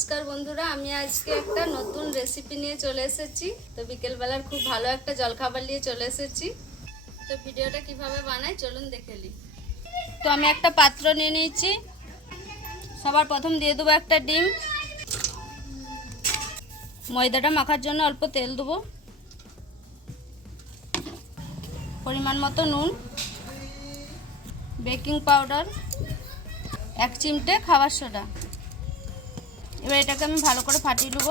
নমস্কার বন্ধুরা, আমি আজকে একটা নতুন রেসিপি নিয়ে চলে এসেছি। তো বিকেলবেলার খুব ভালো একটা জলখাবার নিয়ে চলে এসেছি। তো ভিডিওটা কিভাবে বানাই চলুন দেখে নিই। তো আমি একটা পাত্র নিয়ে নিয়েছি। সবার প্রথম দিয়ে দেবো একটা ডিম। ময়দাটা মাখার জন্য অল্প তেল দেবো, পরিমাণ মতো নুন, বেকিং পাউডার, 1 চিমটে খাবার সোডা। এবার এটাকে আমি ভালো করে ফাটিয়ে নেব।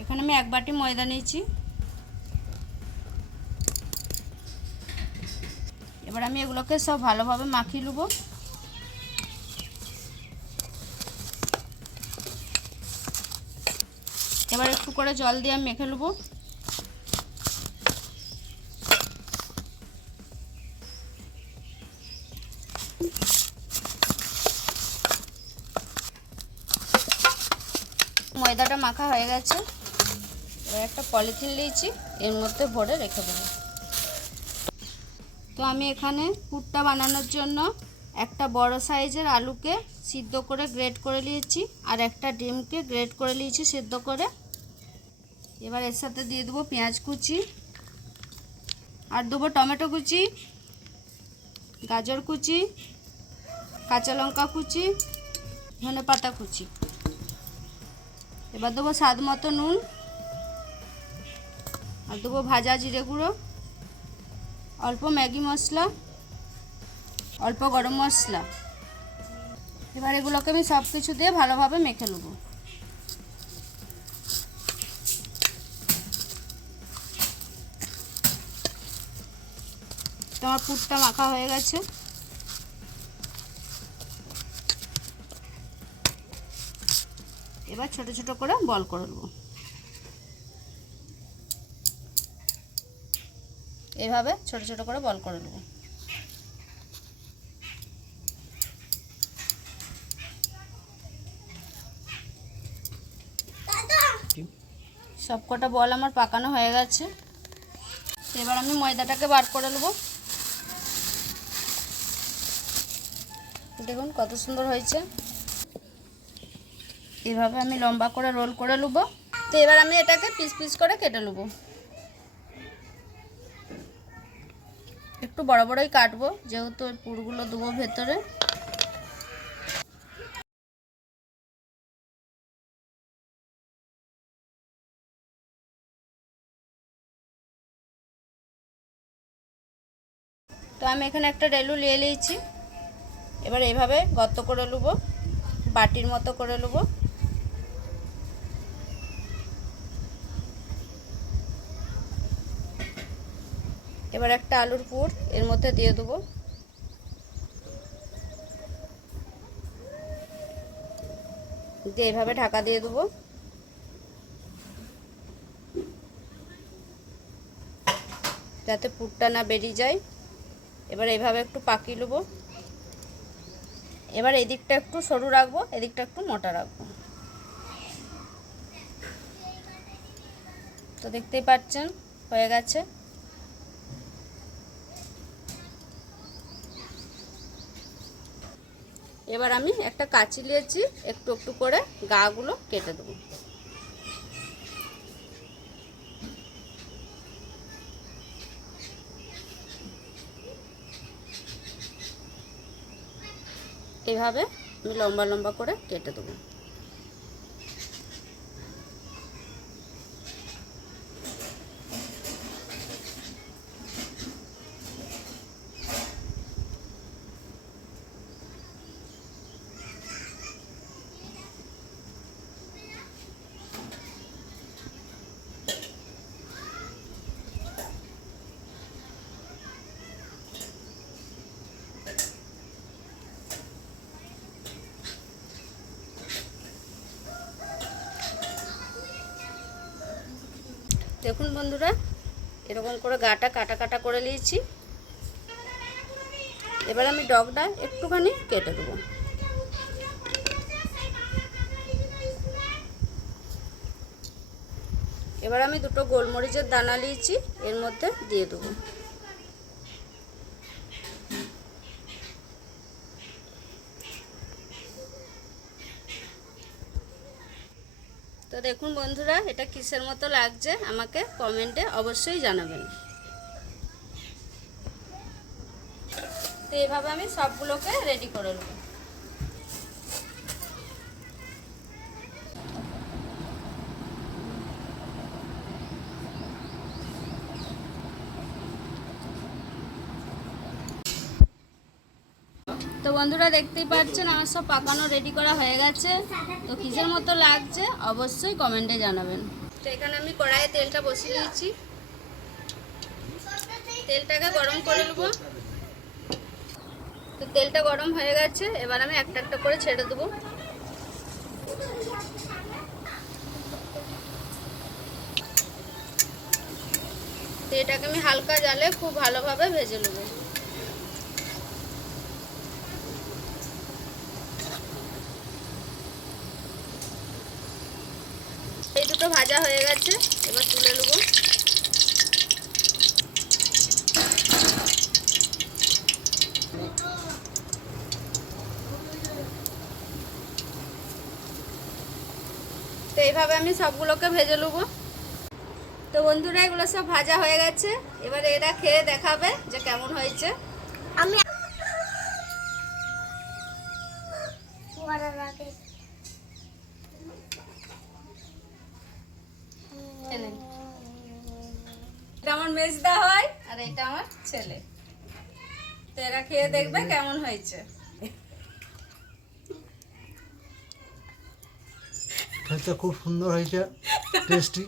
এখানে আমি 1 বাটি ময়দা নিয়েছি। এবার আমি এগুলোকে সব ভালোভাবে মাখিয়ে নেব। এবার একটু করে জল দিয়ে আমি মেখে নেব। ময়দাটা মাখা হয়ে গেছে। এবার একটা পলিথিন নিয়েছি, এর মধ্যে ভরে রেখে দেবো। তো আমি এখানে পুরটা বানানোর জন্য একটা বড় সাইজের আলুকে সিদ্ধ করে গ্রেট করে নিয়েছি, আর একটা ডিমকে গ্রেট করে নিয়েছি সিদ্ধ করে। এবার এর সাথে দিয়ে দেবো পেঁয়াজ কুচি, আর দেবো টমেটো কুচি, গাজর কুচি, কাঁচা লঙ্কা কুচি, ধনেপাতা কুচি। এবার দেবো স্বাদ মতো নুন, আর দেবো ভাজা জিরে গুঁড়ো, অল্প ম্যাগি মশলা, অল্প গরম মশলা। এবার এগুলোকে আমি সব কিছু দিয়ে ভালোভাবে মেখে নেব। তোমার পুরটা মাখা হয়ে গেছে। এবার ছোট ছোট করে বল করে নেব। এভাবে ছোট ছোট করে বল করে নেব। সব কটা বল আমার পাকানো হয়ে গেছে। এবার আমি ময়দাটাকে বার করে নেব। দেখুন কত সুন্দর হয়েছে। এভাবে আমি লম্বা করে রোল করে নেব। তো এবার আমি এটাকে পিস পিস করে কেটে নেব। একটু বড় বড়ই কাটবো, যেহেতু ওই পুরগুলো দেবো ভেতরে। তো আমি এখানে একটা ডেলু নিয়ে নিয়েছি। এবার এইভাবে গর্ত করে নেব, বাটির মতো করে নেব। এবার একটা আলুর পুর এর মধ্যে দিয়ে দেবো। দিয়ে এইভাবে ঢাকা দিয়ে দেবো, যাতে পুরটা না বেরিয়ে যায়। এবার এইভাবে একটু পাকিয়ে নেব। এবার এই দিকটা একটু সরু রাখবো, এদিকটা একটু মোটা রাখবো। তো দেখতেই পাচ্ছেন হয়ে গেছে। এবার আমি একটা কাঁচি নিয়েছি, একটু একটু করে গাগুলো কেটে দেবো। এইভাবে আমি লম্বা লম্বা করে কেটে দেবো। দেখুন বন্ধুরা, এরকম করে গাটা কাটা কাটা করে নিয়েছি। এবার আমি ডগটা একটুখানি কেটে দেবো। এবার আমি দুটো গোলমরিচের দানা নিয়েছি, এর মধ্যে দিয়ে দেবো। তো দেখুন বন্ধুরা, এটা কিসের মতো লাগছে আমাকে কমেন্টে অবশ্যই জানাবেন। তো এইভাবে আমি সবগুলোকে রেডি করে নেব। তো বন্ধুরা দেখতেই পাচ্ছেন আমার সব পাকানো রেডি করা হয়ে গেছে। তো কিসের মতো লাগছে অবশ্যই কমেন্টে জানাবেন। তো এখানে আমি কড়াইয়ে তেলটা বসিয়ে দিয়েছি, তেলটাকে গরম করে নেব। তো তেলটা গরম হয়ে গেছে, এবার আমি একটা একটা করে ছেড়ে দেবো। তো এটাকে আমি হালকা জালে খুব ভালোভাবে ভেজে নেব। এই দুটো ভাজা হয়ে গেছে, এবার তুলে নেব। তো এইভাবে আমি সবগুলোকে ভেজে নেব। তো বন্ধুরা এগুলো সব ভাজা হয়ে গেছে, এবারে এরা খেয়ে দেখাবে যে কেমন হয়েছে। আমি এটা আমার মেজদা হয় আর এটা আমার ছেলে। তো এরা খেয়ে দেখবে কেমন হয়েছে। খেতে খুব সুন্দর হয়েছে, টেস্টি।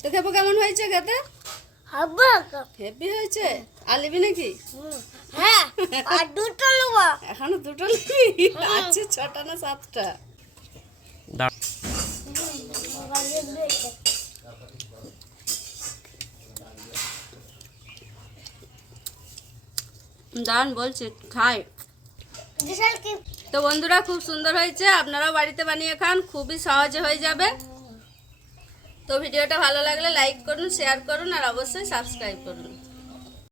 তো খেবো কেমন হয়েছে খেতে? হেভি হয়েছে। আর নিবি নাকি? হ্যাঁ, আর দুটো নেব। এখনো দুটো নিবি? আছে 6টা না 7টা? দাঁড়ান বলছি, খাই। তো বন্ধুরা খুব সুন্দর হয়েছে, আপনারাও বাড়িতে বানিয়ে খান, খুবই সহজে হয়ে যাবে। তো ভিডিওটা ভালো লাগলে লাইক করুন, শেয়ার করুন আর অবশ্যই সাবস্ক্রাইব করুন।